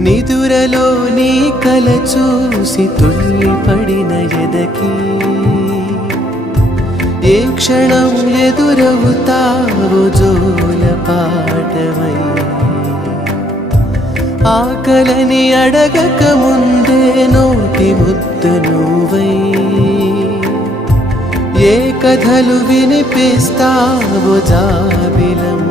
నిదురలో నీ కల చూసి తుళ్ళిపడిన ఎదకి ఏ క్షణం ఎదురవుతావో జోల పాటవై ఆకలని అడగక ముందే నోటి ముద్దు నువ్వై ఏ కథలు వినిపిస్తావో జాబిలమ్మ